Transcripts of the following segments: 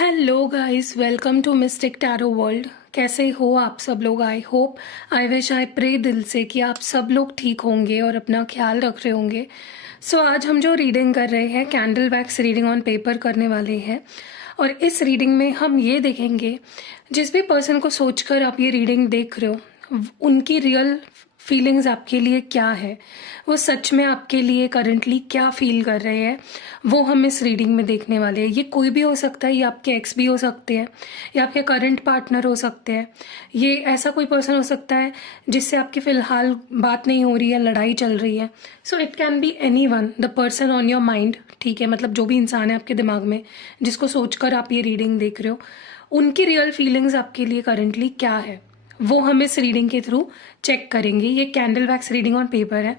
Hello guys, welcome to Mystic Tarot World. कैसे हो आप सब लोग? I hope, I wish, I pray दिल से कि आप सब लोग ठीक होंगे और अपना ख्याल रख रहे होंगे। आज हम जो रीडिंग कर रहे हैं, candle wax reading on paper करने वाले हैं। और इस रीडिंग में हम ये देखेंगे, जिस भी पर्सन को सोचकर आप ये रीडिंग देख रहे हो, उनकी रियल फीलिंग्स आपके लिए क्या है, वो सच में आपके लिए करंटली क्या फील कर रहे हैं, वो हम इस रीडिंग में देखने वाले हैं। ये कोई भी हो सकता है, ये आपके एक्स भी हो सकते हैं, या आपके करंट पार्टनर हो सकते हैं, ये ऐसा कोई पर्सन हो सकता है जिससे आपकी फ़िलहाल बात नहीं हो रही है, लड़ाई चल रही है। So it can be any one, the person on your mind. ठीक है, मतलब जो भी इंसान है आपके दिमाग में जिसको सोचकर आप ये रीडिंग देख रहे हो, उनकी रियल फीलिंग्स आपके लिए करंटली क्या है, वो हम इस रीडिंग के थ्रू चेक करेंगे। ये candle wax reading on paper है।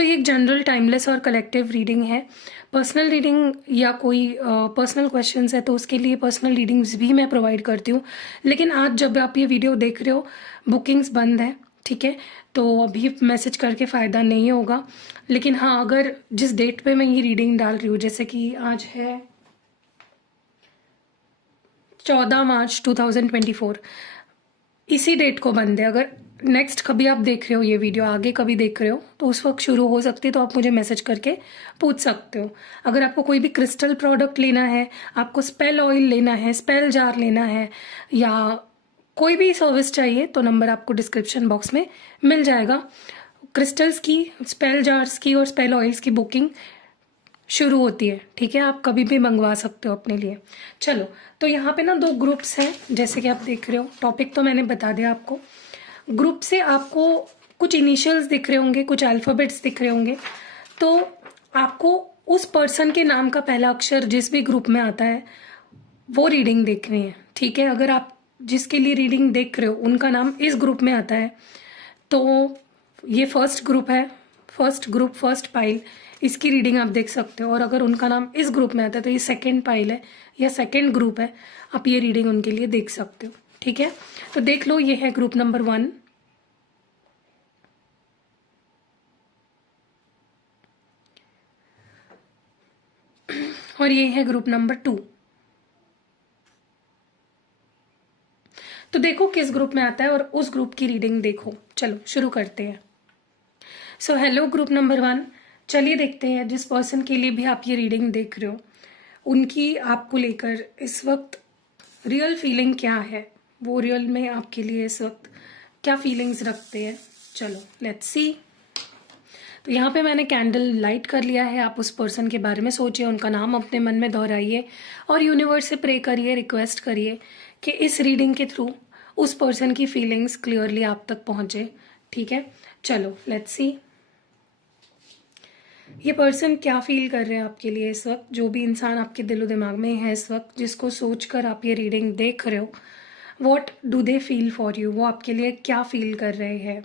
ये एक जनरल, टाइमलेस और कलेक्टिव रीडिंग है। पर्सनल रीडिंग या कोई पर्सनल क्वेश्चंस है तो उसके लिए पर्सनल रीडिंग्स भी मैं प्रोवाइड करती हूँ। लेकिन आज जब आप ये वीडियो देख रहे हो, बुकिंग्स बंद है, ठीक है, तो अभी मैसेज करके फ़ायदा नहीं होगा। लेकिन हाँ, अगर जिस डेट पे मैं ये रीडिंग डाल रही हूँ, जैसे कि आज है 14 मार्च 2024, इसी डेट को बंद है। अगर नेक्स्ट कभी आप देख रहे हो ये वीडियो, आगे कभी देख रहे हो, तो उस वक्त शुरू हो सकती है, तो आप मुझे मैसेज करके पूछ सकते हो। अगर आपको कोई भी क्रिस्टल प्रोडक्ट लेना है, आपको स्पेल ऑयल लेना है, स्पेल जार लेना है, या कोई भी सर्विस चाहिए, तो नंबर आपको डिस्क्रिप्शन बॉक्स में मिल जाएगा। क्रिस्टल्स की, स्पेल जार्स की और स्पेल ऑयल्स की बुकिंग शुरू होती है, ठीक है, आप कभी भी मंगवा सकते हो अपने लिए। चलो, तो यहाँ पे ना 2 ग्रुप्स हैं, जैसे कि आप देख रहे हो। टॉपिक तो मैंने बता दिया आपको। ग्रुप से आपको कुछ इनिशियल्स दिख रहे होंगे, कुछ अल्फ़ाबेट्स दिख रहे होंगे। तो आपको उस पर्सन के नाम का पहला अक्षर जिस भी ग्रुप में आता है वो रीडिंग देखनी है, ठीक है। अगर आप जिसके लिए रीडिंग देख रहे हो उनका नाम इस ग्रुप में आता है तो ये फर्स्ट ग्रुप है, फर्स्ट ग्रुप, फर्स्ट पाइल, इसकी रीडिंग आप देख सकते हो। और अगर उनका नाम इस ग्रुप में आता है तो ये सेकंड पाइल है या सेकंड ग्रुप है, आप ये रीडिंग उनके लिए देख सकते हो, ठीक है। तो देख लो, ये है ग्रुप नंबर 1, और ये है ग्रुप नंबर 2। तो देखो किस ग्रुप में आता है और उस ग्रुप की रीडिंग देखो। चलो शुरू करते हैं। हेलो ग्रुप नंबर 1, चलिए देखते हैं जिस पर्सन के लिए भी आप ये रीडिंग देख रहे हो, उनकी आपको लेकर इस वक्त रियल फीलिंग क्या है, वो रियल में आपके लिए इस वक्त क्या फीलिंग्स रखते हैं। चलो लेट्स सी। तो यहाँ पे मैंने कैंडल लाइट कर लिया है। आप उस पर्सन के बारे में सोचिए, उनका नाम अपने मन में दोहराइए और यूनिवर्स से प्रे करिए, रिक्वेस्ट करिए कि इस रीडिंग के थ्रू उस पर्सन की फीलिंग्स क्लियरली आप तक पहुँचे, ठीक है। चलो लेट्स सी, ये पर्सन क्या फील कर रहे हैं आपके लिए इस वक्त। जो भी इंसान आपके दिलो दिमाग में है इस वक्त, जिसको सोचकर आप ये रीडिंग देख रहे हो, what do they feel for you, वो आपके लिए क्या फील कर रहे हैं।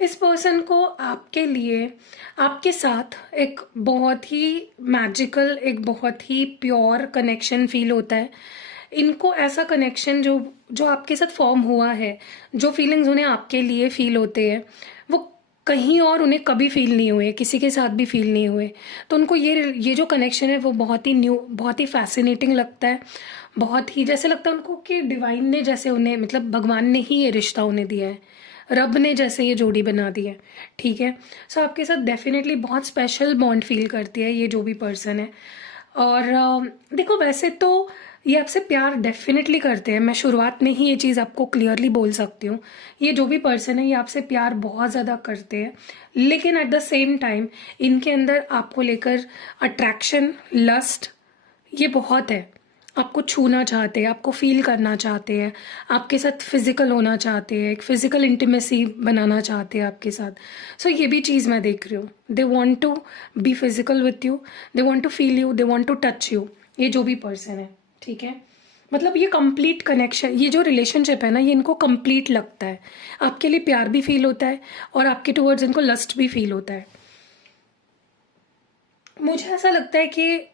इस पर्सन को आपके लिए, आपके साथ एक बहुत ही मैजिकल, एक बहुत ही प्योर कनेक्शन फील होता है। इनको ऐसा कनेक्शन जो जो आपके साथ फॉर्म हुआ है, जो फीलिंग्स उन्हें आपके लिए फील होते हैं, वो कहीं और उन्हें कभी फील नहीं हुए, किसी के साथ भी फील नहीं हुए। तो उनको ये जो कनेक्शन है वो बहुत ही न्यू, बहुत ही फैसिनेटिंग लगता है। बहुत ही जैसे लगता है उनको कि डिवाइन ने जैसे उन्हें, मतलब भगवान ने ही ये रिश्ता उन्हें दिया है, रब ने जैसे ये जोड़ी बना दी है, ठीक है। आपके साथ डेफिनेटली बहुत स्पेशल बॉन्ड फील करती है ये जो भी पर्सन है। और देखो, वैसे तो ये आपसे प्यार डेफिनेटली करते हैं, मैं शुरुआत में ही ये चीज़ आपको क्लियरली बोल सकती हूँ। ये जो भी पर्सन है ये आपसे प्यार बहुत ज़्यादा करते हैं, लेकिन एट द सेम टाइम इनके अंदर आपको लेकर अट्रैक्शन, लस्ट, ये बहुत है। आपको छूना चाहते हैं, आपको फील करना चाहते हैं, आपके साथ फिजिकल होना चाहते हैं, एक फिजिकल इंटीमेसी बनाना चाहते हैं आपके साथ। ये भी चीज़ मैं देख रही हूँ। They want to be physical with you, they want to feel you, they want to touch you, ये जो भी पर्सन है, ठीक है। मतलब ये कंप्लीट कनेक्शन, ये जो रिलेशनशिप है ना, ये इनको कंप्लीट लगता है। आपके लिए प्यार भी फील होता है और आपके टुवर्ड्स इनको लस्ट भी फील होता है। मुझे ऐसा लगता है कि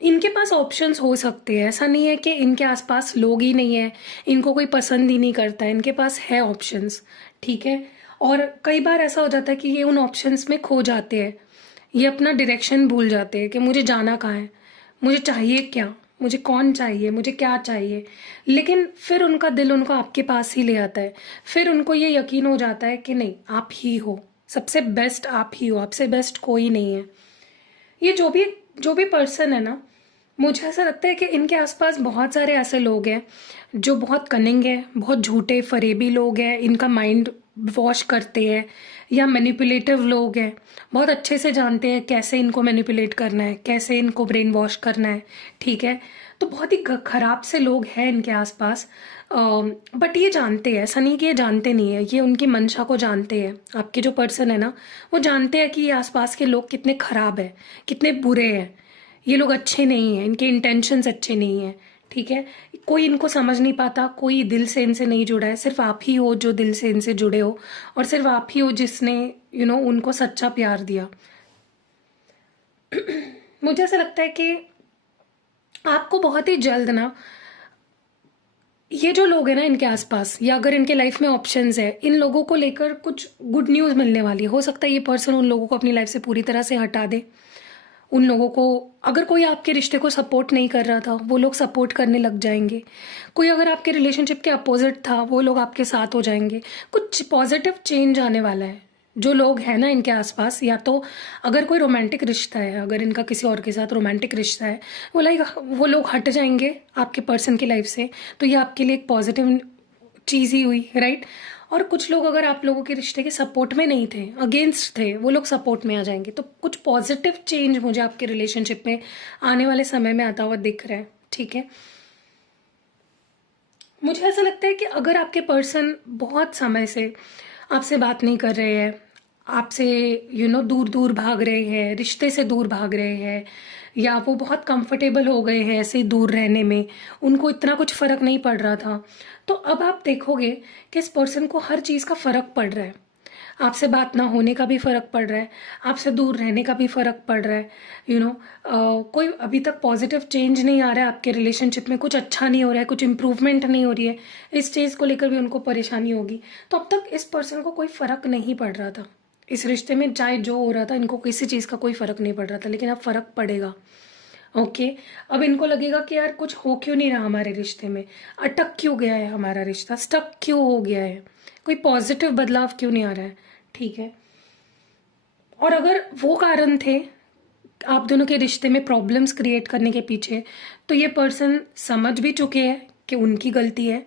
इनके पास ऑप्शंस हो सकते हैं, ऐसा नहीं है कि इनके आसपास लोग ही नहीं है, इनको कोई पसंद ही नहीं करता है, इनके पास है ऑप्शंस, ठीक है। और कई बार ऐसा हो जाता है कि ये उन ऑप्शंस में खो जाते हैं, ये अपना डायरेक्शन भूल जाते हैं कि मुझे जाना कहाँ है, मुझे चाहिए क्या, मुझे कौन चाहिए, मुझे क्या चाहिए। लेकिन फिर उनका दिल उनको आपके पास ही ले आता है, फिर उनको ये यकीन हो जाता है कि नहीं, आप ही हो, सबसे बेस्ट आप ही हो, आपसे बेस्ट कोई नहीं है। ये जो भी पर्सन है ना, मुझे ऐसा लगता है कि इनके आसपास बहुत सारे ऐसे लोग हैं जो बहुत कनिंग है, बहुत झूठे फरेबी लोग हैं, इनका माइंड वॉश करते हैं, या मैनिपुलेटिव लोग हैं, बहुत अच्छे से जानते हैं कैसे इनको मैनिपुलेट करना है, कैसे इनको ब्रेन वॉश करना है, ठीक है। तो बहुत ही खराब से लोग हैं इनके आसपास। बट ये जानते हैं, ऐसा नहीं कि ये जानते नहीं है, ये उनकी मंशा को जानते हैं। आपके जो पर्सन है ना, वो जानते हैं कि ये आसपास के लोग कितने खराब हैं, कितने बुरे हैं, ये लोग अच्छे नहीं हैं, इनके इंटेंशंस अच्छे नहीं हैं, ठीक है। कोई इनको समझ नहीं पाता, कोई दिल से इनसे नहीं जुड़ा है, सिर्फ आप ही हो जो दिल से इनसे जुड़े हो, और सिर्फ आप ही हो जिसने उनको सच्चा प्यार दिया। मुझे ऐसा लगता है कि आपको बहुत ही जल्द ना, ये जो लोग हैं ना इनके आसपास, या अगर इनके लाइफ में ऑप्शंस है, इन लोगों को लेकर कुछ गुड न्यूज़ मिलने वाली है। हो सकता है ये पर्सन उन लोगों को अपनी लाइफ से पूरी तरह से हटा दे। उन लोगों को, अगर कोई आपके रिश्ते को सपोर्ट नहीं कर रहा था, वो लोग सपोर्ट करने लग जाएंगे। कोई अगर आपके रिलेशनशिप के अपोजिट था, वो लोग आपके साथ हो जाएंगे। कुछ पॉजिटिव चेंज आने वाला है। जो लोग हैं ना इनके आसपास, या तो अगर कोई रोमांटिक रिश्ता है, अगर इनका किसी और के साथ रोमांटिक रिश्ता है, वो लोग हट जाएंगे आपके पर्सन की लाइफ से, तो ये आपके लिए एक पॉजिटिव चीज़ ही हुई, राइट। और कुछ लोग अगर आप लोगों के रिश्ते के सपोर्ट में नहीं थे, अगेंस्ट थे, वो लोग सपोर्ट में आ जाएंगे। तो कुछ पॉजिटिव चेंज मुझे आपके रिलेशनशिप में आने वाले समय में आता हुआ दिख रहा है, ठीक है। मुझे ऐसा लगता है कि अगर आपके पर्सन बहुत समय से आपसे बात नहीं कर रहे हैं, आपसे दूर दूर भाग रहे हैं, रिश्ते से दूर भाग रहे हैं, या वो बहुत कंफर्टेबल हो गए हैं ऐसे ही दूर रहने में, उनको इतना कुछ फ़र्क नहीं पड़ रहा था, तो अब आप देखोगे कि इस पर्सन को हर चीज़ का फ़र्क पड़ रहा है। आपसे बात ना होने का भी फ़र्क पड़ रहा है, आपसे दूर रहने का भी फ़र्क पड़ रहा है। कोई अभी तक पॉजिटिव चेंज नहीं आ रहा है आपके रिलेशनशिप में, कुछ अच्छा नहीं हो रहा है, कुछ इम्प्रूवमेंट नहीं हो रही है, इस चीज़ को लेकर भी उनको परेशानी होगी। तो अब तक इस पर्सन को कोई फ़र्क नहीं पड़ रहा था इस रिश्ते में, चाहे जो हो रहा था, इनको किसी चीज़ का कोई फ़र्क नहीं पड़ रहा था, लेकिन अब फ़र्क पड़ेगा। ओके, अब इनको लगेगा कि यार कुछ हो क्यों नहीं रहा हमारे रिश्ते में, अटक क्यों गया है हमारा रिश्ता, स्टक क्यों हो गया है, कोई पॉजिटिव बदलाव क्यों नहीं आ रहा है, ठीक है। और अगर वो कारण थे आप दोनों के रिश्ते में प्रॉब्लम्स क्रिएट करने के पीछे, तो ये पर्सन समझ भी चुके हैं कि उनकी गलती है,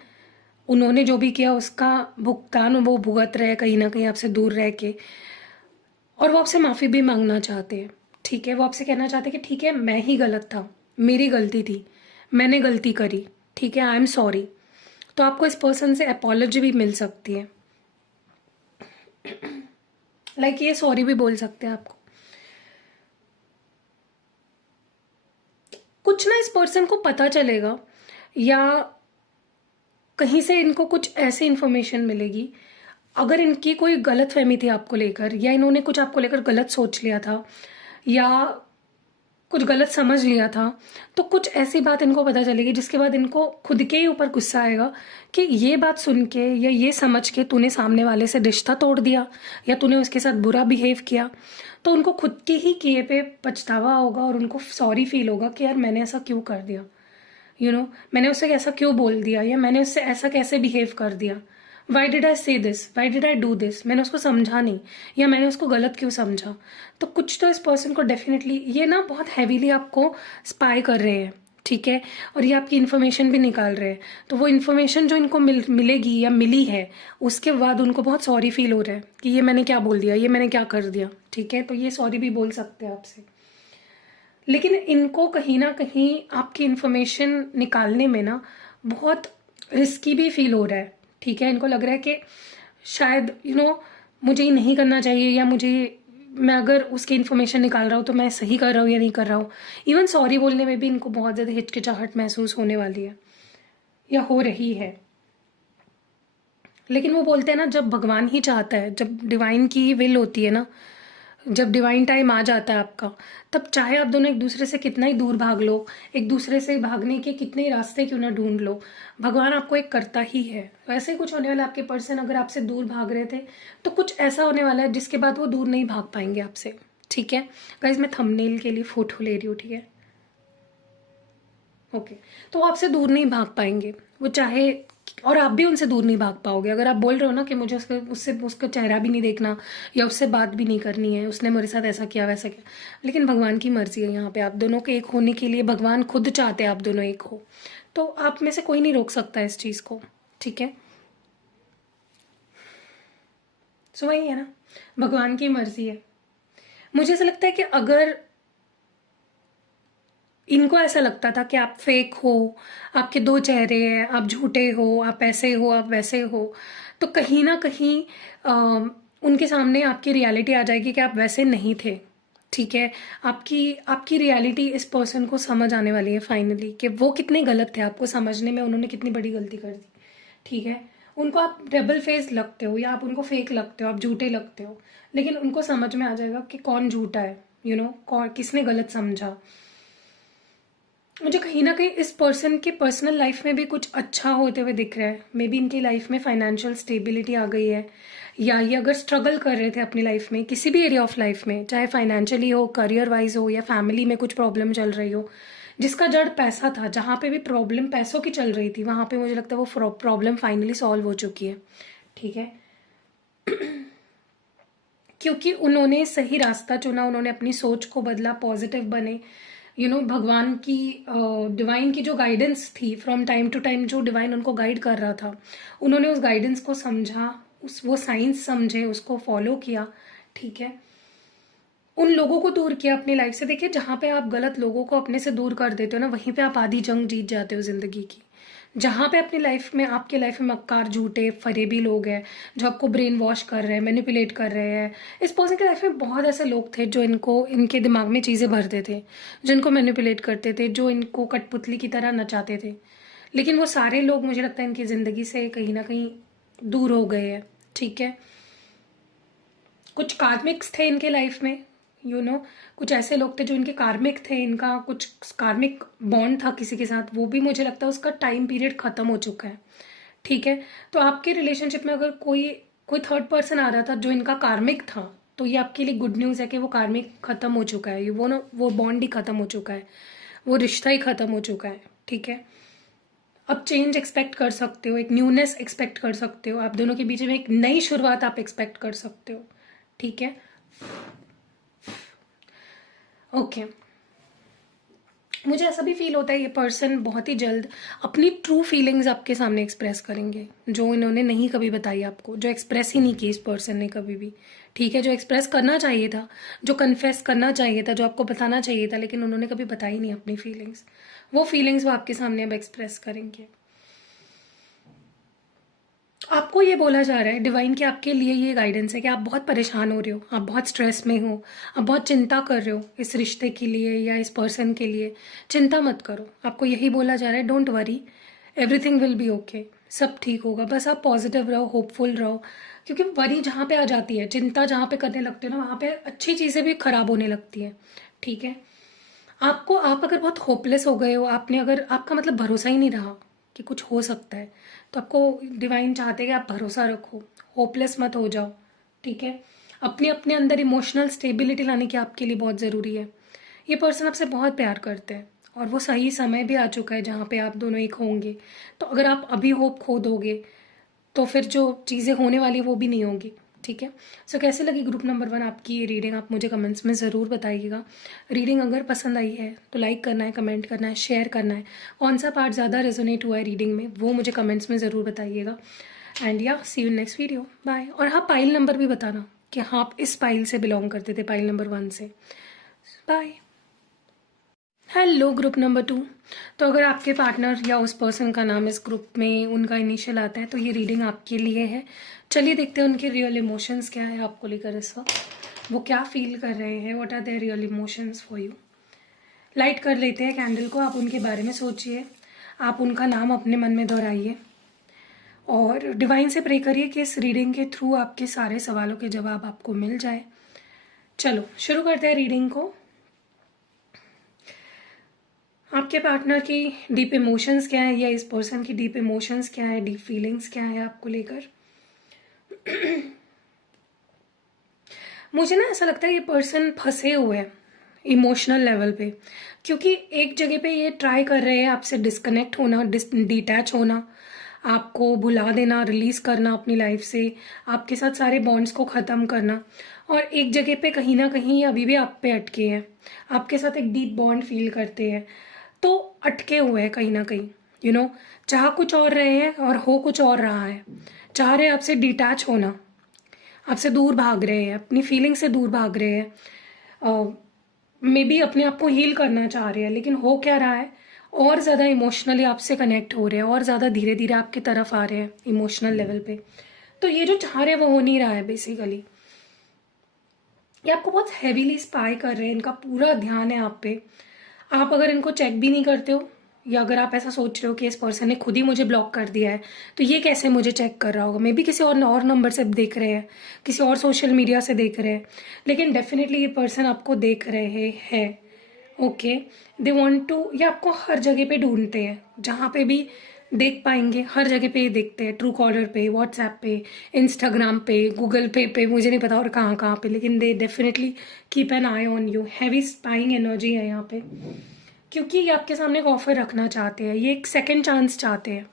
उन्होंने जो भी किया उसका भुगतान वो भुगत रहे कहीं ना कहीं आपसे दूर रह के, और वो आपसे माफ़ी भी मांगना चाहते हैं, ठीक है। वो आपसे कहना चाहते हैं कि ठीक है, मैं ही गलत था, मेरी गलती थी, मैंने गलती करी, ठीक है, आई एम सॉरी। तो आपको इस पर्सन से अपॉलॉजी भी मिल सकती है, लाइक ये सॉरी भी बोल सकते हैं आपको। कुछ ना इस पर्सन को पता चलेगा, या कहीं से इनको कुछ ऐसी इन्फॉर्मेशन मिलेगी, अगर इनकी कोई गलत फहमी थी आपको लेकर, या इन्होंने कुछ आपको लेकर गलत सोच लिया था, या कुछ गलत समझ लिया था, तो कुछ ऐसी बात इनको पता चलेगी जिसके बाद इनको खुद के ही ऊपर गुस्सा आएगा कि ये बात सुन के या ये समझ के तूने सामने वाले से रिश्ता तोड़ दिया, या तूने उसके साथ बुरा बिहेव किया। तो उनको खुद के ही किए पे पछतावा होगा, और उनको सॉरी फील होगा कि यार मैंने ऐसा क्यों कर दिया, मैंने उससे ऐसा क्यों बोल दिया, या मैंने उससे ऐसा कैसे बिहेव कर दिया, वाई डिड आई से this, why did I do this, मैंने उसको समझा नहीं, या मैंने उसको गलत क्यों समझा। तो कुछ तो इस पर्सन को डेफिनेटली ये ना बहुत हैवीली आपको स्पाई कर रहे हैं, ठीक है, और ये आपकी इन्फॉर्मेशन भी निकाल रहे हैं। तो वो इन्फॉर्मेशन जो इनको मिलेगी या मिली है, उसके बाद उनको बहुत सॉरी फील हो रहा है कि ये मैंने क्या बोल दिया, ये मैंने क्या कर दिया, ठीक है। तो ये सॉरी भी बोल सकते हैं आपसे, लेकिन इनको कहीं ना कहीं आपकी इन्फॉर्मेशन निकालने में ना बहुत रिस्की भी फील हो रहा है, ठीक है। इनको लग रहा है कि शायद मुझे ये नहीं करना चाहिए, या मैं अगर उसकी इन्फॉर्मेशन निकाल रहा हूँ तो मैं सही कर रहा हूँ या नहीं कर रहा हूँ। इवन सॉरी बोलने में भी इनको बहुत ज़्यादा हिचकिचाहट महसूस होने वाली है, या हो रही है। लेकिन वो बोलते हैं ना, जब भगवान ही चाहता है, जब डिवाइन की ही विल होती है ना, जब डिवाइन टाइम आ जाता है आपका, तब चाहे आप दोनों एक दूसरे से कितना ही दूर भाग लो, एक दूसरे से भागने के कितने ही रास्ते क्यों ना ढूंढ लो, भगवान आपको एक करता ही है। वैसे ही कुछ होने वाला है। आपके पर्सन अगर आपसे दूर भाग रहे थे तो कुछ ऐसा होने वाला है जिसके बाद वो दूर नहीं भाग पाएंगे आपसे। ठीक है गाइज, मैं थंबनेल के लिए फोटो ले रही हूँ। ठीक है, ओके। तो वो आपसे दूर नहीं भाग पाएंगे, वो चाहे, और आप भी उनसे दूर नहीं भाग पाओगे। अगर आप बोल रहे हो ना कि मुझे उससे उसका चेहरा भी नहीं देखना या उससे बात भी नहीं करनी है, उसने मेरे साथ ऐसा किया वैसा किया, लेकिन भगवान की मर्जी है यहाँ पे। आप दोनों के एक होने के लिए भगवान खुद चाहते हैं आप दोनों एक हो, तो आप में से कोई नहीं रोक सकता इस चीज़ को। ठीक है, सो वही है ना, भगवान की मर्जी है। मुझे ऐसा लगता है कि अगर इनको ऐसा लगता था कि आप फेक हो, आपके दो चेहरे हैं, आप झूठे हो, आप ऐसे हो, आप वैसे हो, तो कहीं ना कहीं उनके सामने आपकी रियलिटी आ जाएगी कि आप वैसे नहीं थे। ठीक है, आपकी आपकी रियलिटी इस पर्सन को समझ आने वाली है फाइनली कि वो कितने गलत थे, आपको समझने में उन्होंने कितनी बड़ी गलती कर दी। ठीक है, उनको आप डबल फेस लगते हो या आप उनको फेक लगते हो, आप झूठे लगते हो, लेकिन उनको समझ में आ जाएगा कि कौन झूठा है, कौन किसने गलत समझा। मुझे कहीं ना कहीं इस पर्सन के पर्सनल लाइफ में भी कुछ अच्छा होते हुए दिख रहा है। मे बी इनकी लाइफ में फाइनेंशियल स्टेबिलिटी आ गई है, या ये अगर स्ट्रगल कर रहे थे अपनी लाइफ में किसी भी एरिया ऑफ लाइफ में, चाहे फाइनेंशियली हो, करियर वाइज हो, या फैमिली में कुछ प्रॉब्लम चल रही हो, जिसका जड़ पैसा था, जहाँ पे भी प्रॉब्लम पैसों की चल रही थी, वहाँ पे मुझे लगता है वो प्रॉब्लम फाइनली सॉल्व हो चुकी है। ठीक है, क्योंकि उन्होंने सही रास्ता चुना, उन्होंने अपनी सोच को बदला, पॉजिटिव बने। भगवान की डिवाइन की जो गाइडेंस थी फ्रॉम टाइम टू टाइम, जो डिवाइन उनको गाइड कर रहा था, उन्होंने उस गाइडेंस को समझा, वो साइंस समझे, उसको फॉलो किया। ठीक है, उन लोगों को दूर किया अपनी लाइफ से। देखिए, जहाँ पे आप गलत लोगों को अपने से दूर कर देते हो ना, वहीं पे आप आधी जंग जीत जाते हो जिंदगी की। जहाँ पे अपनी लाइफ में, आपके लाइफ में मक्कार, झूठे, फरेबी लोग हैं जो आपको ब्रेन वॉश कर रहे हैं, मैनिपुलेट कर रहे हैं। इस पर्सन की लाइफ में बहुत ऐसे लोग थे जो इनके दिमाग में चीज़ें भरते थे, जो इनको मैनिपुलेट करते थे, जो इनको कठपुतली की तरह नचाते थे। लेकिन वो सारे लोग मुझे लगता है इनकी ज़िंदगी से कहीं ना कहीं दूर हो गए हैं। ठीक है, कुछ कार्मिक्स थे इनके लाइफ में, कुछ ऐसे लोग थे जो इनके कार्मिक थे, इनका कुछ कार्मिक बॉन्ड था किसी के साथ, वो भी मुझे लगता है उसका टाइम पीरियड खत्म हो चुका है। ठीक है, तो आपके रिलेशनशिप में अगर कोई कोई थर्ड पर्सन आ रहा था जो इनका कार्मिक था, तो ये आपके लिए गुड न्यूज़ है कि वो कार्मिक खत्म हो चुका है, वो बॉन्ड ही खत्म हो चुका है, वो रिश्ता ही खत्म हो चुका है। ठीक है, अब चेंज एक्सपेक्ट कर सकते हो, एक न्यूनेस एक्सपेक्ट कर सकते हो, आप दोनों के बीच में एक नई शुरुआत आप एक्सपेक्ट कर सकते हो। ठीक है, ओके। मुझे ऐसा भी फील होता है ये पर्सन बहुत ही जल्द अपनी ट्रू फीलिंग्स आपके सामने एक्सप्रेस करेंगे, जो इन्होंने नहीं कभी बताई आपको, जो एक्सप्रेस ही नहीं की इस पर्सन ने कभी भी। ठीक है, जो एक्सप्रेस करना चाहिए था, जो कन्फेस करना चाहिए था, जो आपको बताना चाहिए था, लेकिन उन्होंने कभी बताई नहीं अपनी फीलिंग्स, वो फीलिंग्स वो आपके सामने अब एक्सप्रेस करेंगे। आपको ये बोला जा रहा है डिवाइन कि आपके लिए ये गाइडेंस है कि आप बहुत परेशान हो रहे हो, आप बहुत स्ट्रेस में हो, आप बहुत चिंता कर रहे हो इस रिश्ते के लिए या इस पर्सन के लिए। चिंता मत करो, आपको यही बोला जा रहा है, don't worry, everything will be okay, सब ठीक होगा। बस आप पॉजिटिव रहो, होपफुल रहो, क्योंकि वरी जहाँ पे आ जाती है, चिंता जहाँ पे करने लगते हो ना, वहाँ पे अच्छी चीज़ें भी खराब होने लगती हैं। ठीक है, आप अगर बहुत होपलेस हो गए हो, आपने अगर आपका मतलब भरोसा ही नहीं रहा कि कुछ हो सकता है, तो आपको डिवाइन चाहते हैं कि आप भरोसा रखो, होपलेस मत हो जाओ। ठीक है, अपने अंदर इमोशनल स्टेबिलिटी लाने की आपके लिए बहुत ज़रूरी है। ये पर्सन आपसे बहुत प्यार करते हैं और वो सही समय भी आ चुका है जहाँ पे आप दोनों एक होंगे। तो अगर आप अभी होप खो दोगे तो फिर जो चीज़ें होने वाली वो भी नहीं होंगी। ठीक है, सो कैसे लगी ग्रुप नंबर 1 आपकी ये रीडिंग, आप मुझे कमेंट्स में ज़रूर बताइएगा। रीडिंग अगर पसंद आई है तो लाइक करना है, कमेंट करना है, शेयर करना है। कौन सा पार्ट ज़्यादा रेजोनेट हुआ है रीडिंग में वो मुझे कमेंट्स में ज़रूर बताइएगा। एंड या सी यू नेक्स्ट वीडियो, बाय। और हाँ, पाइल नंबर भी बताना कि हाँ आप इस पाइल से बिलोंग करते थे, पाइल नंबर 1 से। बाय। Hello group number 2। तो अगर आपके पार्टनर या उस पर्सन का नाम इस ग्रुप में उनका इनिशियल आता है तो ये रीडिंग आपके लिए है। चलिए देखते हैं उनके रियल इमोशंस क्या है आपको लेकर इस वक्त, वो क्या फील कर रहे हैं, what are their real emotions for you. Light कर लेते हैं कैंडल को, आप उनके बारे में सोचिए, आप उनका नाम अपने मन में दोहराइए और डिवाइन से प्रे करिए कि इस रीडिंग के थ्रू आपके सारे सवालों के जवाब आपको मिल जाए। चलो शुरू करते हैं रीडिंग को। आपके पार्टनर की डीप इमोशंस क्या है, या इस पर्सन की डीप इमोशंस क्या है, डीप फीलिंग्स क्या है आपको लेकर। मुझे ना ऐसा लगता है ये पर्सन फंसे हुए हैं इमोशनल लेवल पे, क्योंकि एक जगह पे ये ट्राई कर रहे हैं आपसे डिस्कनेक्ट होना, डिटैच होना, आपको भुला देना, रिलीज करना अपनी लाइफ से, आपके साथ सारे बॉन्ड्स को ख़त्म करना। और एक जगह पे कहीं ना कहीं ये अभी भी आप पे अटके हैं, आपके साथ एक डीप बॉन्ड फील करते हैं, तो अटके हुए हैं कहीं ना कहीं। चाह कुछ और रहे हैं और हो कुछ और रहा है। चाह रहे हैं आपसे डिटैच होना, आपसे दूर भाग रहे हैं, अपनी फीलिंग से दूर भाग रहे हैं, मे बी अपने आप को हील करना चाह रहे हैं, लेकिन हो क्या रहा है, और ज़्यादा इमोशनली आपसे कनेक्ट हो रहे हैं, और ज़्यादा धीरे धीरे आपकी तरफ आ रहे हैं इमोशनल लेवल पे। तो ये जो चाह रहे हैं वो हो नहीं रहा है बेसिकली। ये आपको बहुत हैवीली स्पाई कर रहे हैं, इनका पूरा ध्यान है आप पे। आप अगर इनको चेक भी नहीं करते हो, या अगर आप ऐसा सोच रहे हो कि इस पर्सन ने खुद ही मुझे ब्लॉक कर दिया है, तो ये कैसे मुझे चेक कर रहा होगा, मे बी किसी और नंबर से देख रहे हैं, किसी और सोशल मीडिया से देख रहे हैं, लेकिन डेफिनेटली ये पर्सन आपको देख रहे हैं। ओके, दे वॉन्ट टू, ये आपको हर जगह पे ढूंढते हैं, जहाँ पे भी देख पाएंगे हर जगह पे ये देखते हैं, ट्रू कॉलर पे, व्हाट्सएप पे, इंस्टाग्राम पे, गूगल पे मुझे नहीं पता और कहाँ कहाँ पे, लेकिन they definitely keep an I on you. Heavy spying energy है यहाँ पे, क्योंकि ये आपके सामने एक ऑफर रखना चाहते हैं, ये एक सेकेंड चांस चाहते हैं।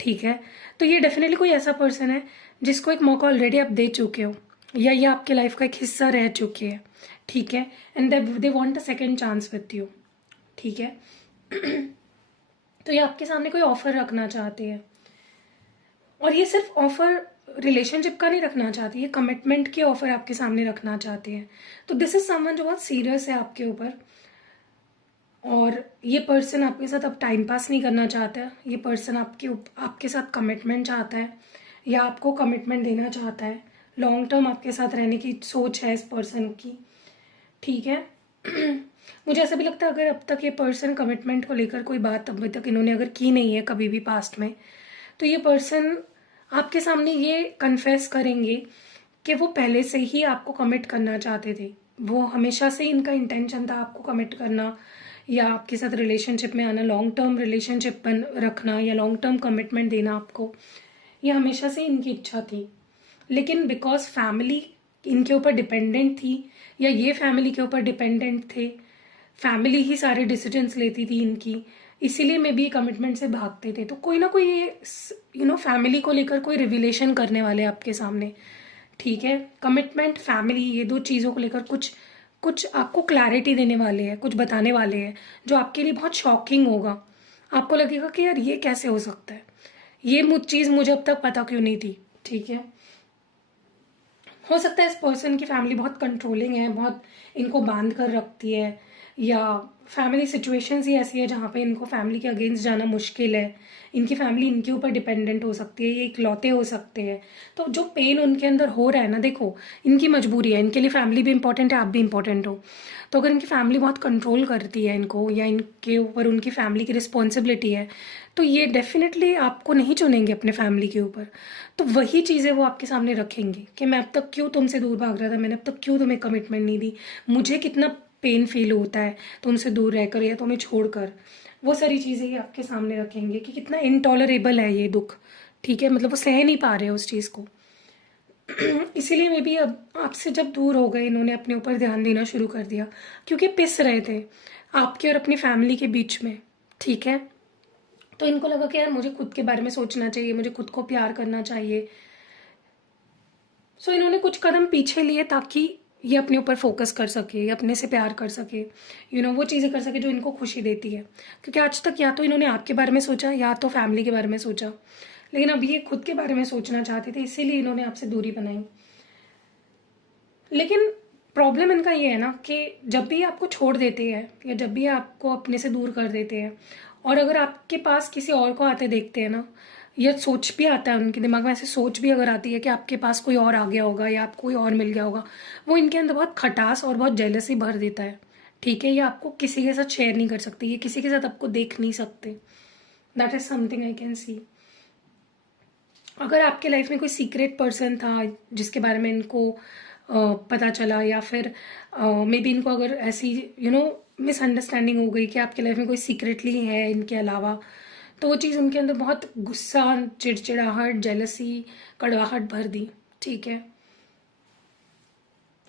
ठीक है, तो ये डेफिनेटली कोई ऐसा पर्सन है जिसको एक मौका ऑलरेडी आप दे चुके हो, या ये आपके लाइफ का एक हिस्सा रह चुके हैं। ठीक है, and they want a second chance with you. ठीक है, तो ये आपके सामने कोई ऑफर रखना चाहते हैं, और ये सिर्फ ऑफर रिलेशनशिप का नहीं रखना चाहते, ये कमिटमेंट के ऑफर आपके सामने रखना चाहते हैं। तो दिस इज समवन जो बहुत सीरियस है आपके ऊपर, और ये पर्सन आपके साथ अब टाइम पास नहीं करना चाहता है। ये पर्सन आपके साथ कमिटमेंट चाहता है, या आपको कमिटमेंट देना चाहता है। लॉन्ग टर्म आपके साथ रहने की सोच है इस पर्सन की। ठीक है, मुझे ऐसा भी लगता है अगर अब तक ये पर्सन कमिटमेंट को लेकर कोई बात अभी तक इन्होंने अगर की नहीं है कभी भी पास्ट में, तो ये पर्सन आपके सामने ये कन्फेस करेंगे कि वो पहले से ही आपको कमिट करना चाहते थे। वो हमेशा से इनका इंटेंशन था आपको कमिट करना, या आपके साथ रिलेशनशिप में आना, लॉन्ग टर्म रिलेशनशिप बन रखना, या लॉन्ग टर्म कमिटमेंट देना आपको, ये हमेशा से इनकी इच्छा थी। लेकिन बिकॉज फैमिली इनके ऊपर डिपेंडेंट थी, या ये फैमिली के ऊपर डिपेंडेंट थे, फैमिली ही सारे डिसीजंस लेती थी इनकी, इसीलिए मे बी कमिटमेंट से भागते थे। तो कोई ना कोई ये फैमिली को लेकर कोई रिविलेशन करने वाले आपके सामने। ठीक है, कमिटमेंट, फैमिली, ये दो चीज़ों को लेकर कुछ कुछ आपको क्लैरिटी देने वाले हैं, कुछ बताने वाले हैं, जो आपके लिए बहुत शॉकिंग होगा। आपको लगेगा कि यार ये कैसे हो सकता है, ये चीज़ मुझे अब तक पता क्यों नहीं थी। ठीक है, हो सकता है इस पर्सन की फैमिली बहुत कंट्रोलिंग है, बहुत इनको बांध कर रखती है, या फैमिली सिचुएशंस ही ऐसी है जहाँ पे इनको फैमिली के अगेंस्ट जाना मुश्किल है। इनकी फैमिली इनके ऊपर डिपेंडेंट हो सकती है, ये इकलौते हो सकते हैं। तो जो पेन उनके अंदर हो रहा है ना, देखो इनकी मजबूरी है, इनके लिए फैमिली भी इंपॉर्टेंट है, आप भी इंपॉर्टेंट हो। तो अगर इनकी फैमिली बहुत कंट्रोल करती है इनको, या इनके ऊपर उनकी फैमिली की रिस्पॉन्सिबिलिटी है, तो ये डेफिनेटली आपको नहीं चुनेंगे अपने फैमिली के ऊपर। तो वही चीज़ें वो आपके सामने रखेंगे कि मैं अब तक क्यों तुमसे दूर भाग रहा था, मैंने अब तक क्यों तुम्हें कमिटमेंट नहीं दी, मुझे कितना पेन फील होता है तुमसे दूर रहकर या तुम्हें छोड़कर। वो सारी चीज़ें ही आपके सामने रखेंगे कि कितना इनटॉलरेबल है ये दुख। ठीक है, मतलब वो सह नहीं पा रहे उस चीज़ को। इसीलिए मे बी अब आपसे जब दूर हो गए, इन्होंने अपने ऊपर ध्यान देना शुरू कर दिया, क्योंकि पिस रहे थे आपके और अपनी फैमिली के बीच में। ठीक है, तो इनको लगा कि यार मुझे खुद के बारे में सोचना चाहिए, मुझे खुद को प्यार करना चाहिए। सो इन्होंने कुछ कदम पीछे लिए ताकि ये अपने ऊपर फोकस कर सके, ये अपने से प्यार कर सके, वो चीज़ें कर सके जो इनको खुशी देती है। क्योंकि आज तक या तो इन्होंने आपके बारे में सोचा, या तो फैमिली के बारे में सोचा, लेकिन अब ये खुद के बारे में सोचना चाहते थे, इसीलिए इन्होंने आपसे दूरी बनाई। लेकिन प्रॉब्लम इनका ये है ना कि जब भी आपको छोड़ देते हैं, या जब भी आपको अपने से दूर कर देते हैं, और अगर आपके पास किसी और को आते देखते हैं ना, या सोच भी आता है उनके दिमाग में, ऐसे सोच भी अगर आती है कि आपके पास कोई और आ गया होगा, या आपको कोई और मिल गया होगा, वो इनके अंदर बहुत खटास और बहुत जेलसी भर देता है। ठीक है, ये आपको किसी के साथ शेयर नहीं कर सकते, ये किसी के साथ आपको देख नहीं सकते। That is something I can see. अगर आपके लाइफ में कोई सीक्रेट पर्सन था जिसके बारे में इनको पता चला, या फिर मे बी इनको अगर ऐसी मिसअंडरस्टैंडिंग हो गई कि आपके लाइफ में कोई सीक्रेटली है इनके अलावा, तो वो चीज़ उनके अंदर बहुत गुस्सा, चिड़चिड़ाहट, जेलसी, कड़वाहट भर दी। ठीक है,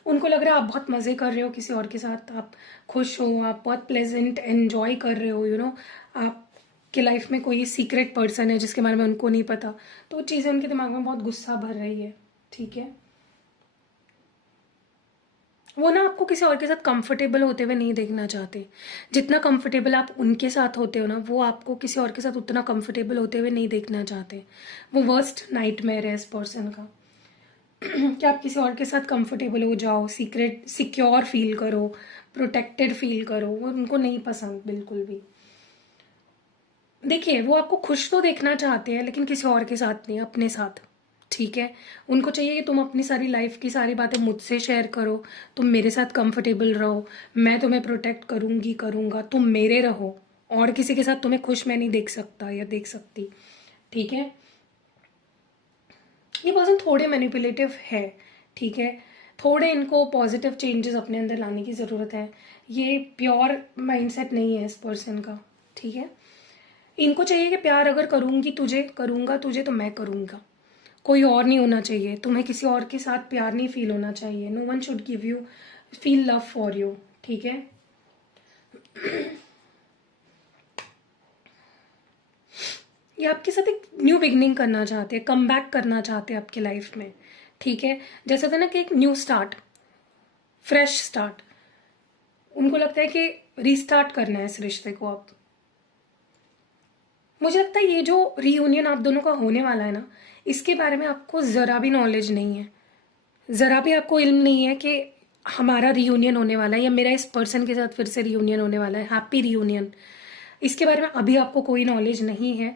उनको लग रहा है आप बहुत मज़े कर रहे हो किसी और के साथ, आप खुश हो, आप बहुत प्लेजेंट एंजॉय कर रहे हो, आपके लाइफ में कोई सीक्रेट पर्सन है जिसके बारे में उनको नहीं पता, तो वो चीज़ें उनके दिमाग में बहुत गुस्सा भर रही है। ठीक है, वो ना आपको किसी और के साथ कंफर्टेबल होते हुए नहीं देखना चाहते। जितना कंफर्टेबल आप उनके साथ होते हो ना, वो आपको किसी और के साथ उतना कंफर्टेबल होते हुए नहीं देखना चाहते। वो वर्स्ट नाइटमेयर है इस पर्सन का कि आप किसी और के साथ कंफर्टेबल हो जाओ, सीक्रेट सिक्योर फील करो, प्रोटेक्टेड फील करो, वो उनको नहीं पसंद बिल्कुल भी। देखिए, वो आपको खुश तो देखना चाहते हैं लेकिन किसी और के साथ नहीं, अपने साथ। ठीक है, उनको चाहिए कि तुम अपनी सारी लाइफ की सारी बातें मुझसे शेयर करो, तुम मेरे साथ कंफर्टेबल रहो, मैं तुम्हें प्रोटेक्ट करूंगी, करूंगा, तुम मेरे रहो, और किसी के साथ तुम्हें खुश मैं नहीं देख सकता या देख सकती। ठीक है, ये पर्सन थोड़े मैनिपुलेटिव है। ठीक है, थोड़े इनको पॉजिटिव चेंजेस अपने अंदर लाने की ज़रूरत है। ये प्योर माइंडसेट नहीं है इस पर्सन का। ठीक है, इनको चाहिए कि प्यार अगर करूंगी तुझे, करूंगा तुझे, तो मैं करूंगा, कोई और नहीं होना चाहिए, तुम्हें किसी और के साथ प्यार नहीं फील होना चाहिए। No one should give you feel love for you. ठीक है, ये आपके साथ एक न्यू बिगनिंग करना चाहते हैं, कम बैक करना चाहते हैं आपके लाइफ में। ठीक है, जैसा था ना कि एक न्यू स्टार्ट, फ्रेश स्टार्ट, उनको लगता है कि रीस्टार्ट करना है इस रिश्ते को अब। मुझे लगता है ये जो रीयूनियन आप दोनों का होने वाला है ना, इसके बारे में आपको ज़रा भी नॉलेज नहीं है, ज़रा भी आपको इल्म नहीं है कि हमारा रीयूनियन होने वाला है या मेरा इस पर्सन के साथ फिर से रीयूनियन होने वाला है, हैप्पी रीयूनियन। इसके बारे में अभी आपको कोई नॉलेज नहीं है,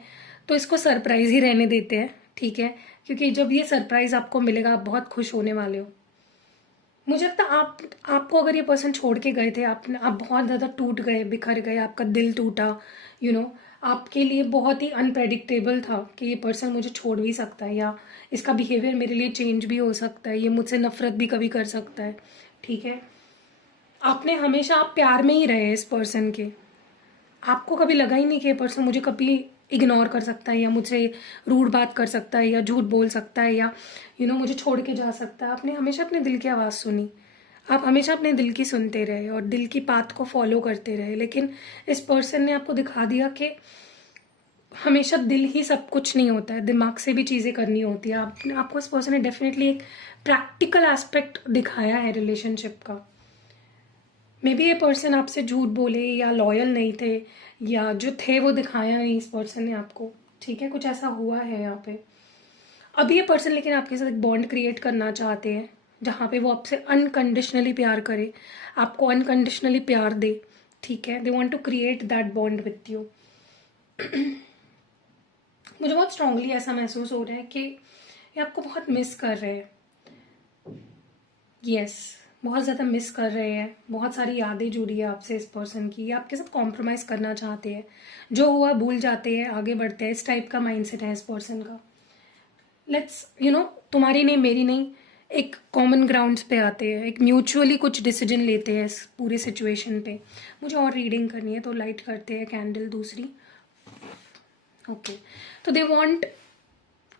तो इसको सरप्राइज ही रहने देते हैं। ठीक है, क्योंकि जब ये सरप्राइज आपको मिलेगा आप बहुत खुश होने वाले हो। मुझे लगता है आपको अगर ये पर्सन छोड़ के गए थे, आप बहुत ज़्यादा टूट गए, बिखर गए, आपका दिल टूटा, आपके लिए बहुत ही अनप्रेडिक्टेबल था कि ये पर्सन मुझे छोड़ भी सकता है, या इसका बिहेवियर मेरे लिए चेंज भी हो सकता है, ये मुझसे नफरत भी कभी कर सकता है। ठीक है, हमेशा आप प्यार में ही रहे इस पर्सन के, आपको कभी लगा ही नहीं कि ये पर्सन मुझे कभी इग्नोर कर सकता है, या मुझसे रूड बात कर सकता है, या झूठ बोल सकता है, या मुझे छोड़ के जा सकता है। आपने हमेशा अपने दिल की आवाज़ सुनी, आप हमेशा अपने दिल की सुनते रहे और दिल की बात को फॉलो करते रहे। लेकिन इस पर्सन ने आपको दिखा दिया कि हमेशा दिल ही सब कुछ नहीं होता है, दिमाग से भी चीज़ें करनी होती है। आपको इस पर्सन ने डेफिनेटली एक प्रैक्टिकल एस्पेक्ट दिखाया है रिलेशनशिप का। मे बी ये पर्सन आपसे झूठ बोले या लॉयल नहीं थे, या जो थे वो दिखाया नहीं इस पर्सन ने आपको। ठीक है, कुछ ऐसा हुआ है यहाँ पे। अभी ये पर्सन लेकिन आपके साथ एक बॉन्ड क्रिएट करना चाहते हैं जहाँ पे वो आपसे अनकंडीशनली प्यार करे, आपको अनकंडीशनली प्यार दे। ठीक है, they want to create that bond with you. मुझे बहुत स्ट्रांगली ऐसा महसूस हो रहा है कि ये आपको बहुत मिस कर रहे हैं। यस, बहुत ज़्यादा मिस कर रहे हैं, बहुत सारी यादें जुड़ी है आपसे इस पर्सन की, आपके साथ कॉम्प्रोमाइज़ करना चाहते हैं, जो हुआ भूल जाते हैं, आगे बढ़ते हैं, इस टाइप का माइंडसेट है इस पर्सन का। लेट्स तुम्हारी नहीं मेरी नहीं, एक कॉमन ग्राउंड्स पे आते हैं, एक म्यूचुअली कुछ डिसीजन लेते हैं इस पूरी सिचुएशन पे। मुझे और रीडिंग करनी है तो लाइट करते हैं कैंडल दूसरी। ओके, तो दे वांट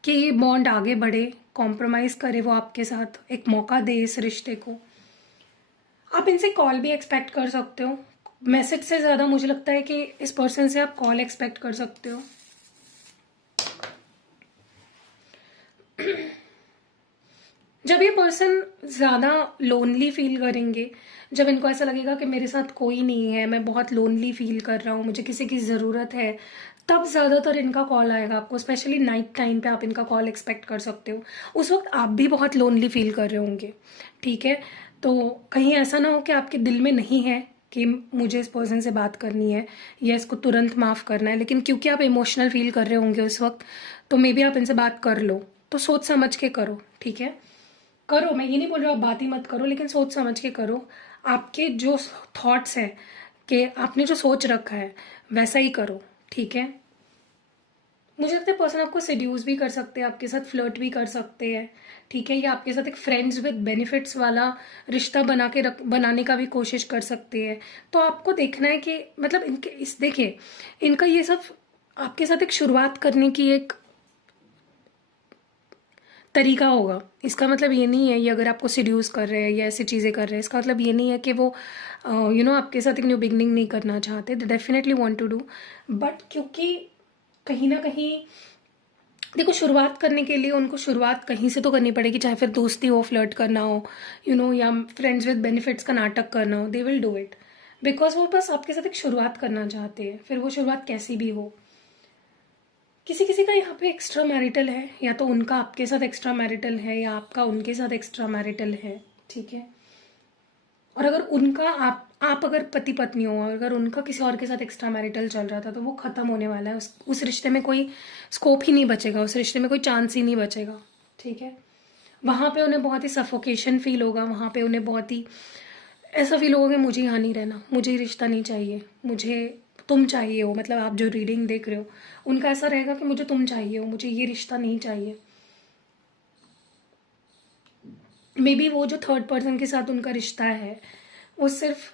कि ये बॉन्ड आगे बढ़े, कॉम्प्रोमाइज़ करे वो आपके साथ, एक मौका दे इस रिश्ते को। आप इनसे कॉल भी एक्सपेक्ट कर सकते हो, मैसेज से ज़्यादा मुझे लगता है कि इस पर्सन से आप कॉल एक्सपेक्ट कर सकते हो। जब ये पर्सन ज़्यादा लोनली फील करेंगे, जब इनको ऐसा लगेगा कि मेरे साथ कोई नहीं है, मैं बहुत लोनली फील कर रहा हूँ, मुझे किसी की ज़रूरत है, तब ज़्यादातर इनका कॉल आएगा आपको। स्पेशली नाइट टाइम पे आप इनका कॉल एक्सपेक्ट कर सकते हो। उस वक्त आप भी बहुत लोनली फील कर रहे होंगे। ठीक है, तो कहीं ऐसा ना हो कि आपके दिल में नहीं है कि मुझे इस पर्सन से बात करनी है या इसको तुरंत माफ़ करना है, लेकिन क्योंकि आप इमोशनल फील कर रहे होंगे उस वक्त, तो मे बी आप इनसे बात कर लो। तो सोच समझ के करो। ठीक है, करो, मैं ये नहीं बोल रही हूँ आप बात ही मत करो, लेकिन सोच समझ के करो। आपके जो थॉट्स हैं, कि आपने जो सोच रखा है वैसा ही करो। ठीक है, मुझे लगता है पर्सन आपको सेड्यूस भी कर सकते हैं, आपके साथ फ्लर्ट भी कर सकते हैं, ठीक है, या आपके साथ एक फ्रेंड्स विद बेनिफिट्स वाला रिश्ता बनाने का भी कोशिश कर सकते हैं। तो आपको देखना है कि मतलब इनके इस देखिए, इनका ये सब आपके साथ एक शुरुआत करने की एक तरीका होगा। इसका मतलब ये नहीं है, ये अगर आपको सीड्यूस कर रहे हैं या ऐसी चीज़ें कर रहे हैं, इसका मतलब ये नहीं है कि वो आपके साथ एक न्यू बिगनिंग नहीं करना चाहते। They definitely want to do, but क्योंकि कहीं ना कहीं देखो, शुरुआत करने के लिए उनको शुरुआत कहीं से तो करनी पड़ेगी, चाहे फिर दोस्ती हो, फ्लर्ट करना हो, या फ्रेंड्स विद बेनिफिट्स का नाटक करना हो, they will do it, because वो बस आपके साथ एक शुरुआत करना चाहते हैं, फिर वो शुरुआत कैसी भी हो। किसी किसी का यहाँ पे एक्स्ट्रा मैरिटल है, या तो उनका आपके साथ एक्स्ट्रा मैरिटल है या आपका उनके साथ एक्स्ट्रा मैरिटल है, ठीक है। और अगर उनका आप अगर पति पत्नी हो, अगर उनका किसी और के साथ एक्स्ट्रा मैरिटल चल रहा था, तो वो खत्म होने वाला है। उस रिश्ते में कोई स्कोप ही नहीं बचेगा, उस रिश्ते में कोई चांस ही नहीं बचेगा, ठीक है। वहाँ पे उन्हें बहुत ही सफोकेशन फील होगा, वहाँ पे उन्हें बहुत ही ऐसा फील होगा कि मुझे यहाँ नहीं रहना, मुझे ये रिश्ता नहीं चाहिए, मुझे तुम चाहिए हो। मतलब आप जो रीडिंग देख रहे हो, उनका ऐसा रहेगा कि मुझे तुम चाहिए हो, मुझे ये रिश्ता नहीं चाहिए। मे बी वो जो थर्ड पर्सन के साथ उनका रिश्ता है, वो सिर्फ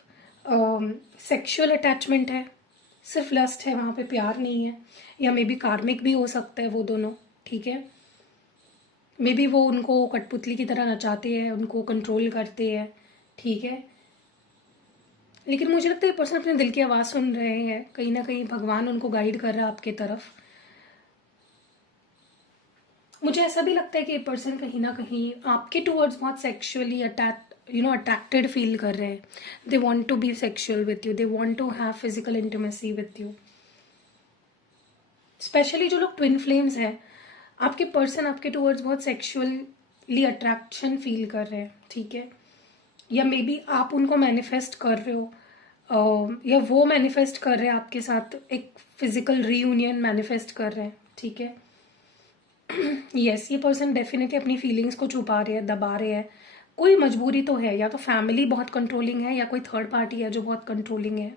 सेक्सुअल अटैचमेंट है, सिर्फ लस्ट है, वहाँ पे प्यार नहीं है, या मे बी कार्मिक भी हो सकता है वो दोनों, ठीक है। मे बी वो उनको कठपुतली की तरह नचाते हैं, उनको कंट्रोल करते हैं, ठीक है। लेकिन मुझे लगता है ये पर्सन अपने दिल की आवाज़ सुन रहे हैं, कहीं ना कहीं भगवान उनको गाइड कर रहा है आपकी तरफ। मुझे ऐसा भी लगता है कि ये पर्सन कहीं ना कहीं आपके टूवर्ड्स बहुत सेक्सुअली अट्रैक्टेड फील कर रहे हैं। They want to be sexual with you, they want to have physical intimacy with you. Specially जो लोग ट्विन फ्लेम्स हैं, आपके पर्सन आपके टूवर्ड्स बहुत सेक्सुअली अट्रैक्शन फील कर रहे हैं, ठीक है। या मे बी आप उनको मैनिफेस्ट कर रहे हो, या वो मैनिफेस्ट कर रहे हैं आपके साथ, एक फिजिकल रीयूनियन मैनिफेस्ट कर रहे हैं, ठीक है। यस, ये पर्सन डेफिनेटली अपनी फीलिंग्स को छुपा रहे हैं, दबा रहे हैं। कोई मजबूरी तो है, या तो फैमिली बहुत कंट्रोलिंग है, या कोई थर्ड पार्टी है जो बहुत कंट्रोलिंग है,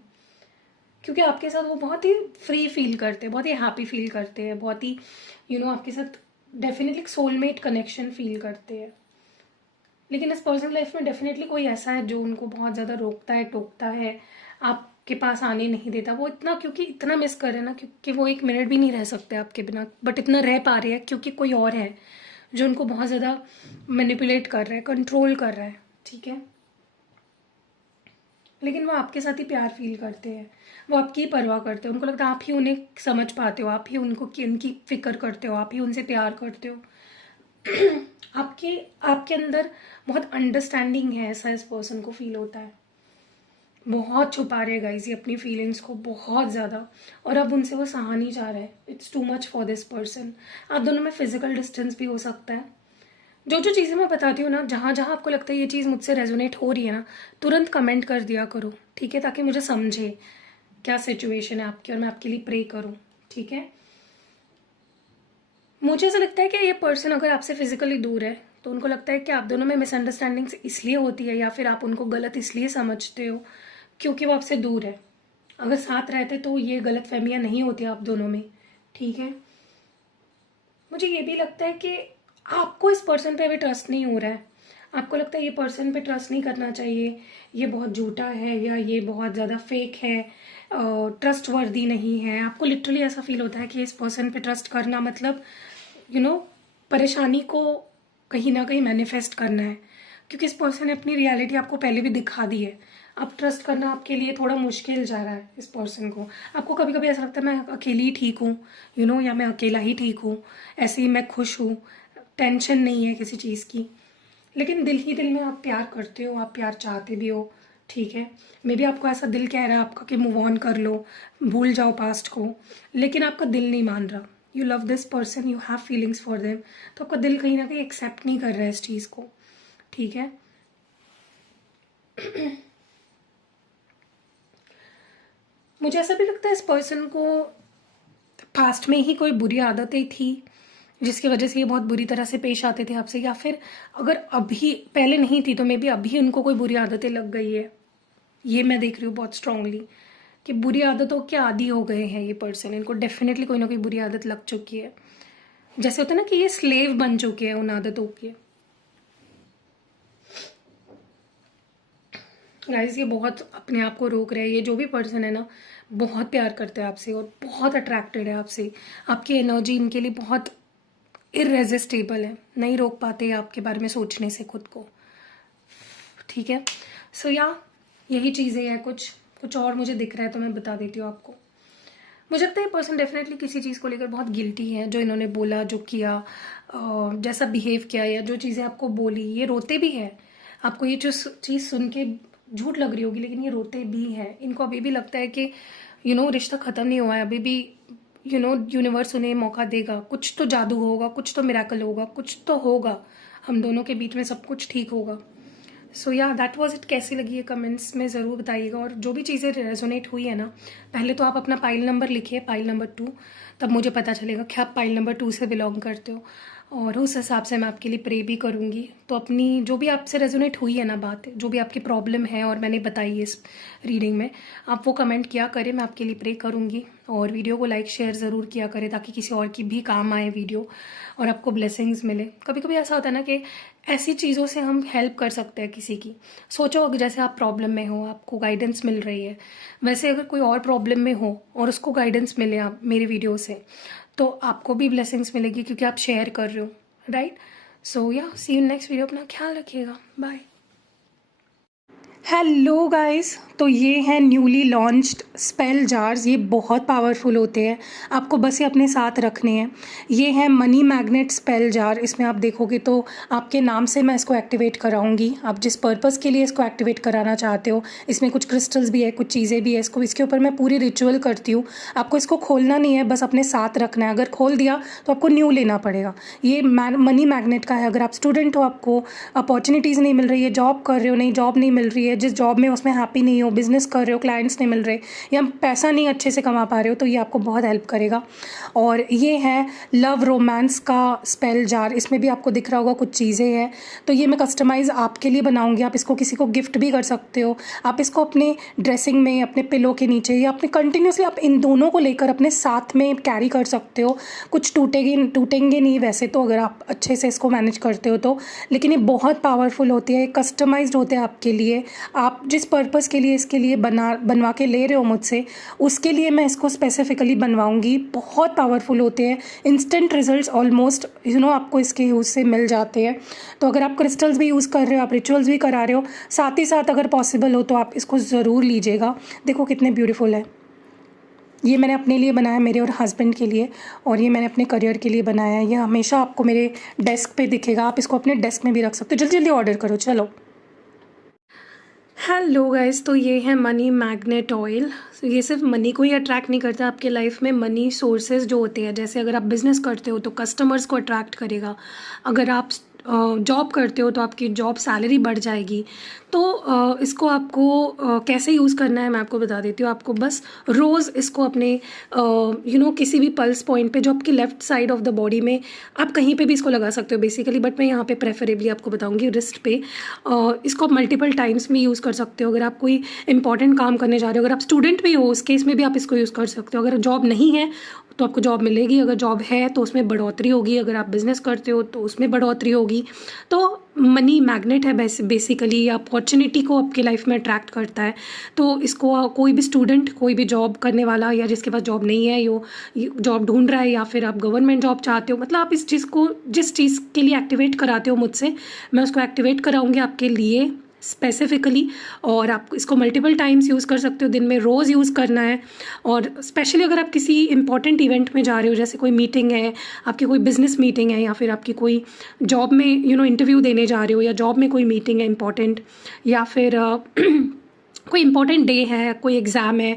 क्योंकि आपके साथ वो बहुत ही फ्री फील करते हैं, बहुत ही हैप्पी फील करते हैं, बहुत ही आपके साथ डेफिनेटली सोलमेट कनेक्शन फील करते हैं। लेकिन इस पर्सन लाइफ में डेफिनेटली कोई ऐसा है जो उनको बहुत ज़्यादा रोकता है, टोकता है, आपके पास आने नहीं देता। वो इतना, क्योंकि इतना मिस कर रहे हैं ना, क्योंकि वो एक मिनट भी नहीं रह सकते आपके बिना, बट इतना रह पा रहे हैं क्योंकि कोई और है जो उनको बहुत ज़्यादा मैनिपुलेट कर रहा है, कंट्रोल कर रहा है, ठीक है। लेकिन वो आपके साथ ही प्यार फील करते हैं, वो आपकी ही परवाह करते हैं। उनको लगता है आप ही उन्हें समझ पाते हो, आप ही उनकी फिक्र करते हो, आप ही उनसे प्यार करते हो। आपके अंदर बहुत अंडरस्टैंडिंग है, ऐसा इस पर्सन को फील होता है। बहुत छुपा रहे गाइस ये अपनी फीलिंग्स को, बहुत ज़्यादा, और अब उनसे वो सहा नहीं जा रहा है। It's too much for this person. आप दोनों में फिजिकल डिस्टेंस भी हो सकता है। जो जो चीज़ें मैं बताती हूँ ना, जहाँ जहाँ आपको लगता है ये चीज़ मुझसे रेजोनेट हो रही है ना, तुरंत कमेंट कर दिया करो, ठीक है, ताकि मुझे समझे क्या सिचुएशन है आपकी और मैं आपके लिए प्रे करूँ, ठीक है। मुझे ऐसा लगता है कि ये पर्सन अगर आपसे फिजिकली दूर है, तो उनको लगता है कि आप दोनों में मिसअंडरस्टैंडिंग्स इसलिए होती है, या फिर आप उनको गलत इसलिए समझते हो क्योंकि वो आपसे दूर है। अगर साथ रहते तो ये गलत फहमियाँ नहीं होती आप दोनों में, ठीक है। मुझे ये भी लगता है कि आपको इस पर्सन पे अभी ट्रस्ट नहीं हो रहा है। आपको लगता है ये पर्सन पे ट्रस्ट नहीं करना चाहिए, ये बहुत झूठा है, या ये बहुत ज़्यादा फेक है, ट्रस्ट वर्दी नहीं है। आपको लिटरली ऐसा फील होता है कि इस पर्सन पे ट्रस्ट करना मतलब परेशानी को कहीं ना कहीं मैनिफेस्ट करना है, क्योंकि इस पर्सन ने अपनी रियलिटी आपको पहले भी दिखा दी है। अब ट्रस्ट करना आपके लिए थोड़ा मुश्किल जा रहा है इस पर्सन को। आपको कभी कभी ऐसा लगता है मैं अकेली ही ठीक हूँ, या मैं अकेला ही ठीक हूँ, ऐसे ही मैं खुश हूँ, टेंशन नहीं है किसी चीज़ की। लेकिन दिल ही दिल में आप प्यार करते हो, आप प्यार चाहते भी हो, ठीक है। मे बी आपको ऐसा दिल कह रहा है आपका कि मूव ऑन कर लो, भूल जाओ पास्ट को, लेकिन आपका दिल नहीं मान रहा। You love this person, you have feelings for them, तो आपका दिल कहीं ना कहीं एक्सेप्ट नहीं कर रहा है इस चीज़ को, ठीक है। मुझे ऐसा भी लगता है इस पर्सन को पास्ट में ही कोई बुरी आदतें थी जिसकी वजह से ये बहुत बुरी तरह से पेश आते थे आपसे, या फिर अगर अभी पहले नहीं थी तो मे बी अभी उनको कोई बुरी आदतें लग गई है। ये मैं देख रही हूँ बहुत स्ट्रांगली, कि बुरी आदतों के आदी हो गए हैं ये पर्सन। इनको डेफिनेटली कोई ना कोई बुरी आदत लग चुकी है। जैसे होता है ना कि ये स्लेव बन चुके हैं उन आदतों के। गाइस ये बहुत अपने आप को रोक रहे हैं। ये जो भी पर्सन है ना, बहुत प्यार करते हैं आपसे और बहुत अट्रैक्टेड है आपसे। आपकी एनर्जी इनके लिए बहुत इररेजिस्टेबल है, नहीं रोक पाते आपके बारे में सोचने से खुद को। ठीक है, सो या यही चीज़ें हैं। कुछ और मुझे दिख रहा है तो मैं बता देती हूँ आपको। मुझे लगता है ये पर्सन डेफिनेटली किसी चीज़ को लेकर बहुत गिल्टी है। जो इन्होंने बोला, जो किया, जैसा बिहेव किया या जो चीज़ें आपको बोली, ये रोते भी हैं। आपको ये जो चीज़ सुन के झूठ लग रही होगी, लेकिन ये रोते भी हैं। इनको अभी भी लगता है कि रिश्ता ख़त्म नहीं हुआ है, अभी भी यूनिवर्स उन्हें मौका देगा। कुछ तो जादू होगा, कुछ तो मिरेकल होगा, कुछ तो होगा, हम दोनों के बीच में सब कुछ ठीक होगा। सो या दैट वाज इट। कैसी लगी है कमेंट्स में ज़रूर बताइएगा। और जो भी चीज़ें रेजोनेट हुई है ना, पहले तो आप अपना पाइल नंबर लिखिए, पाइल नंबर 2, तब मुझे पता चलेगा कि आप पाइल नंबर 2 से बिलोंग करते हो, और उस हिसाब से मैं आपके लिए प्रे भी करूँगी। तो अपनी जो भी आपसे रेजोनेट हुई है ना बात, जो भी आपकी प्रॉब्लम है और मैंने बताई है इस रीडिंग में, आप वो कमेंट किया करें, मैं आपके लिए प्रे करूँगी। और वीडियो को लाइक शेयर ज़रूर किया करें ताकि किसी और की भी काम आए वीडियो और आपको ब्लेसिंग्स मिले। कभी कभी ऐसा होता है ना कि ऐसी चीज़ों से हम हेल्प कर सकते हैं किसी की। सोचो अगर जैसे आप प्रॉब्लम में हो, आपको गाइडेंस मिल रही है, वैसे अगर कोई और प्रॉब्लम में हो और उसको गाइडेंस मिले आप मेरी वीडियो से, तो आपको भी ब्लेसिंग्स मिलेगी क्योंकि आप शेयर कर रहे हो, राइट। सो या सी यू नेक्स्ट वीडियो। अपना ख्याल रखिएगा, बाय। हेलो गाइस, तो ये हैं न्यूली लॉन्च्ड स्पेल जार्स। ये बहुत पावरफुल होते हैं, आपको बस ये अपने साथ रखने हैं। ये है मनी मैग्नेट स्पेल जार। इसमें आप देखोगे तो आपके नाम से मैं इसको एक्टिवेट कराऊंगी, आप जिस पर्पस के लिए इसको एक्टिवेट कराना चाहते हो। इसमें कुछ क्रिस्टल्स भी है, कुछ चीज़ें भी है। इसके ऊपर मैं पूरी रिचुअल करती हूँ। आपको इसको खोलना नहीं है, बस अपने साथ रखना है। अगर खोल दिया तो आपको न्यू लेना पड़ेगा। ये मनी मैग्नेट का है। अगर आप स्टूडेंट हो, आपको अपॉर्चुनिटीज़ नहीं मिल रही है, जॉब कर रहे हो, नहीं जॉब नहीं मिल रही है, जिस जॉब में उसमें हैप्पी नहीं हो, बिजनेस कर रहे हो, क्लाइंट्स नहीं मिल रहे, या पैसा नहीं अच्छे से कमा पा रहे हो, तो ये आपको बहुत हेल्प करेगा। और ये है लव रोमांस का स्पेल जार। इसमें भी आपको दिख रहा होगा कुछ चीज़ें हैं, तो ये मैं कस्टमाइज़ आपके लिए बनाऊंगी। आप इसको किसी को गिफ्ट भी कर सकते हो। आप इसको अपने ड्रेसिंग में, अपने पिलो के नीचे, या अपने कंटिन्यूसली आप इन दोनों को लेकर अपने साथ में कैरी कर सकते हो। कुछ टूटेंगे नहीं वैसे तो, अगर आप अच्छे से इसको मैनेज करते हो तो। लेकिन ये बहुत पावरफुल होती है, कस्टमाइज्ड होते हैं आपके लिए। आप जिस पर्पस के लिए इसके लिए बनवा के ले रहे हो मुझसे, उसके लिए मैं इसको स्पेसिफिकली बनवाऊंगी। बहुत पावरफुल होते हैं, इंस्टेंट रिजल्ट्स ऑलमोस्ट आपको इसके यूज़ से मिल जाते हैं। तो अगर आप क्रिस्टल्स भी यूज़ कर रहे हो, आप रिचुअल्स भी करा रहे हो, साथ ही साथ अगर पॉसिबल हो तो आप इसको ज़रूर लीजिएगा। देखो कितने ब्यूटीफुल है। ये मैंने अपने लिए बनाया, मेरे और हस्बैंड के लिए, और ये मैंने अपने करियर के लिए बनाया है। ये हमेशा आपको मेरे डेस्क पे दिखेगा। आप इसको अपने डेस्क में भी रख सकते हो। जल्दी जल्दी ऑर्डर करो, चलो। हेलो गाइस, तो ये है मनी मैग्नेट ऑयल। ये सिर्फ मनी को ही अट्रैक्ट नहीं करता, आपके लाइफ में मनी सोर्सेज जो होते हैं, जैसे अगर आप बिजनेस करते हो तो कस्टमर्स को अट्रैक्ट करेगा। अगर आप जॉब करते हो तो आपकी जॉब सैलरी बढ़ जाएगी। तो इसको आपको कैसे यूज़ करना है मैं आपको बता देती हूँ। आपको बस रोज़ इसको अपने किसी भी पल्स पॉइंट पे, जो आपकी left side of the body में, आप कहीं पे भी इसको लगा सकते हो बेसिकली, बट मैं यहाँ पे प्रेफरेबली आपको बताऊँगी रिस्ट पे। इसको आप मल्टीपल टाइम्स में यूज़ कर सकते हो। अगर आप कोई इंपॉर्टेंट काम करने जा रहे हो, अगर आप स्टूडेंट भी हो, उस केस में भी आप इसको यूज़ कर सकते हो। अगर जॉब नहीं है तो आपको जॉब मिलेगी, अगर जॉब है तो उसमें बढ़ोतरी होगी, अगर आप बिज़नेस करते हो तो उसमें बढ़ोतरी होगी। तो मनी मैग्नेट है बेसिकली, अपॉर्चुनिटी को आपकी लाइफ में अट्रैक्ट करता है। तो इसको कोई भी स्टूडेंट, कोई भी जॉब करने वाला, या जिसके पास जॉब नहीं है, यो जॉब ढूंढ रहा है, या फिर आप गवर्नमेंट जॉब चाहते हो, मतलब आप इस चीज़ को जिस चीज़ के लिए एक्टिवेट कराते हो मुझसे, मैं उसको एक्टिवेट कराऊंगी आपके लिए स्पेसिफिकली। और आप इसको मल्टीपल टाइम्स यूज़ कर सकते हो, दिन में रोज़ यूज़ करना है। और स्पेशली अगर आप किसी इंपॉर्टेंट इवेंट में जा रहे हो, जैसे कोई मीटिंग है, आपकी कोई बिजनेस मीटिंग है, या फिर आपकी कोई जॉब में इंटरव्यू देने जा रहे हो, या जॉब में कोई मीटिंग है इंपॉर्टेंट, या फिर कोई इंपॉर्टेंट डे है, कोई एग्ज़ाम है,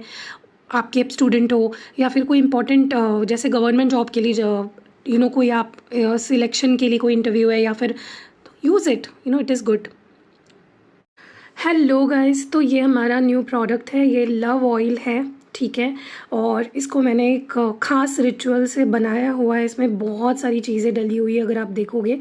आपके स्टूडेंट हो, या फिर कोई इंपॉर्टेंट जैसे गवर्नमेंट जॉब के लिए कोई आप सिलेक्शन के लिए कोई इंटरव्यू है, या फिर use it, it is good. Hello guys, तो ये हमारा न्यू प्रोडक्ट है, ये लव ऑयल है। ठीक है। और इसको मैंने एक ख़ास रिचुअल से बनाया हुआ है, इसमें बहुत सारी चीज़ें डली हुई है अगर आप देखोगे।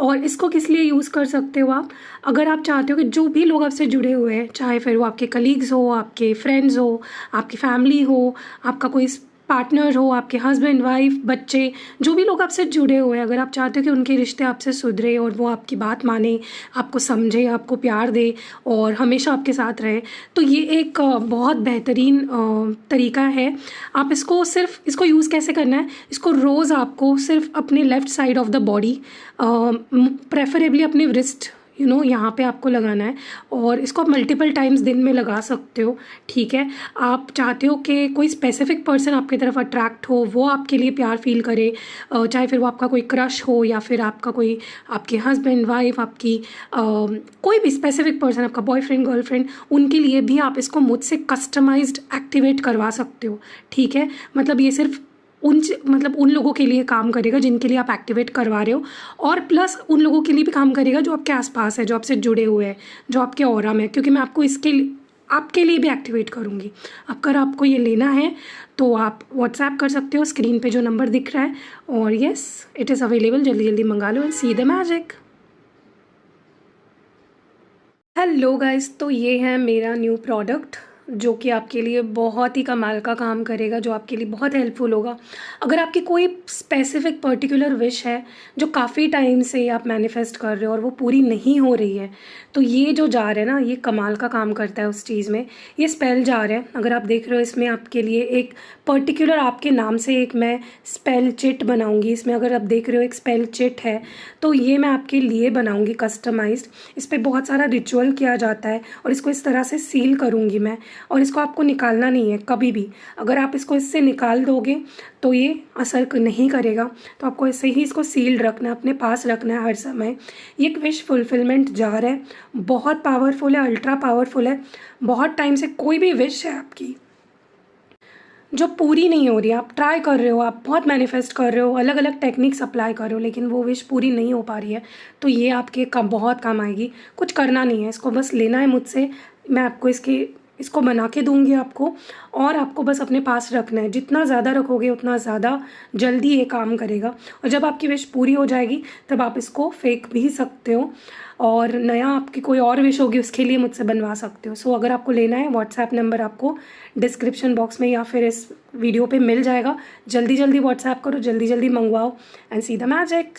और इसको किस लिए यूज़ कर सकते हो आप, अगर आप चाहते हो कि जो भी लोग आपसे जुड़े हुए हैं, चाहे फिर वो आपके कलीग्स हो, आपके फ्रेंड्स हो, आपकी फैमिली हो, आपका कोई पार्टनर हो, आपके हस्बैंड वाइफ बच्चे, जो भी लोग आपसे जुड़े हुए हैं, अगर आप चाहते हो कि उनके रिश्ते आपसे सुधरे और वो आपकी बात माने, आपको समझे, आपको प्यार दे और हमेशा आपके साथ रहे, तो ये एक बहुत बेहतरीन तरीका है। आप इसको यूज़ कैसे करना है, इसको रोज़ आपको सिर्फ अपने left side of the body, preferably अपने रिस्ट यहाँ पे आपको लगाना है। और इसको आप मल्टीपल टाइम्स दिन में लगा सकते हो, ठीक है। आप चाहते हो कि कोई स्पेसिफिक पर्सन आपकी तरफ अट्रैक्ट हो, वो आपके लिए प्यार फील करे, चाहे फिर वो आपका कोई क्रश हो या फिर आपका कोई आपके हस्बैंड वाइफ, आपकी कोई भी स्पेसिफिक पर्सन, आपका बॉयफ्रेंड गर्लफ्रेंड, उनके लिए भी आप इसको मुझसे कस्टमाइज्ड एक्टिवेट करवा सकते हो, ठीक है। मतलब ये सिर्फ उन लोगों के लिए काम करेगा जिनके लिए आप एक्टिवेट करवा रहे हो, और प्लस उन लोगों के लिए भी काम करेगा जो आपके आसपास है, जो आपसे जुड़े हुए हैं, जो आपके ऑरा में, क्योंकि मैं आपको आपके लिए भी एक्टिवेट करूँगी। अगर आपको ये लेना है तो आप व्हाट्सएप कर सकते हो, स्क्रीन पे जो नंबर दिख रहा है। और येस, इट इज़ अवेलेबल, जल्दी जल्दी मंगा लो and see the magic. Hello guys, तो ये है मेरा न्यू प्रोडक्ट जो कि आपके लिए बहुत ही कमाल का काम करेगा, जो आपके लिए बहुत हेल्पफुल होगा। अगर आपकी कोई स्पेसिफिक पर्टिकुलर विश है जो काफ़ी टाइम से आप मैनिफेस्ट कर रहे हो और वो पूरी नहीं हो रही है, तो ये जो जार है ना, ये कमाल का काम करता है उस चीज़ में। ये स्पेल जार है, अगर आप देख रहे हो, इसमें आपके लिए एक पर्टिकुलर आपके नाम से एक मैं स्पेल चिट बनाऊँगी। इसमें अगर आप देख रहे हो एक स्पेल चिट है, तो ये मैं आपके लिए बनाऊँगी कस्टमाइज्ड। इस पर बहुत सारा रिचुअल किया जाता है और इसको इस तरह से सील करूँगी मैं। और इसको आपको निकालना नहीं है कभी भी। अगर आप इसको इससे निकाल दोगे तो ये असर नहीं करेगा, तो आपको ऐसे ही इसको सील्ड रखना है, अपने पास रखना है हर समय। ये एक विश फुलफिलमेंट जार है, बहुत पावरफुल है, अल्ट्रा पावरफुल है। बहुत टाइम से कोई भी विश है आपकी जो पूरी नहीं हो रही है, आप ट्राई कर रहे हो, आप बहुत मैनिफेस्ट कर रहे हो, अलग अलग टेक्निक्स अप्लाई कर रहे हो, लेकिन वो विश पूरी नहीं हो पा रही है, तो ये आपके बहुत काम आएगी। कुछ करना नहीं है, इसको बस लेना है मुझसे, मैं आपको इसको बना के दूंगी आपको, और आपको बस अपने पास रखना है। जितना ज़्यादा रखोगे उतना ज़्यादा जल्दी ये काम करेगा, और जब आपकी विश पूरी हो जाएगी तब आप इसको फेंक भी सकते हो, और नया आपकी कोई और विश होगी उसके लिए मुझसे बनवा सकते हो। सो अगर आपको लेना है, व्हाट्सएप नंबर आपको डिस्क्रिप्शन बॉक्स में या फिर इस वीडियो पे मिल जाएगा। जल्दी जल्दी व्हाट्सएप करो, जल्दी जल्दी मंगवाओ एंड सी द मैजिक।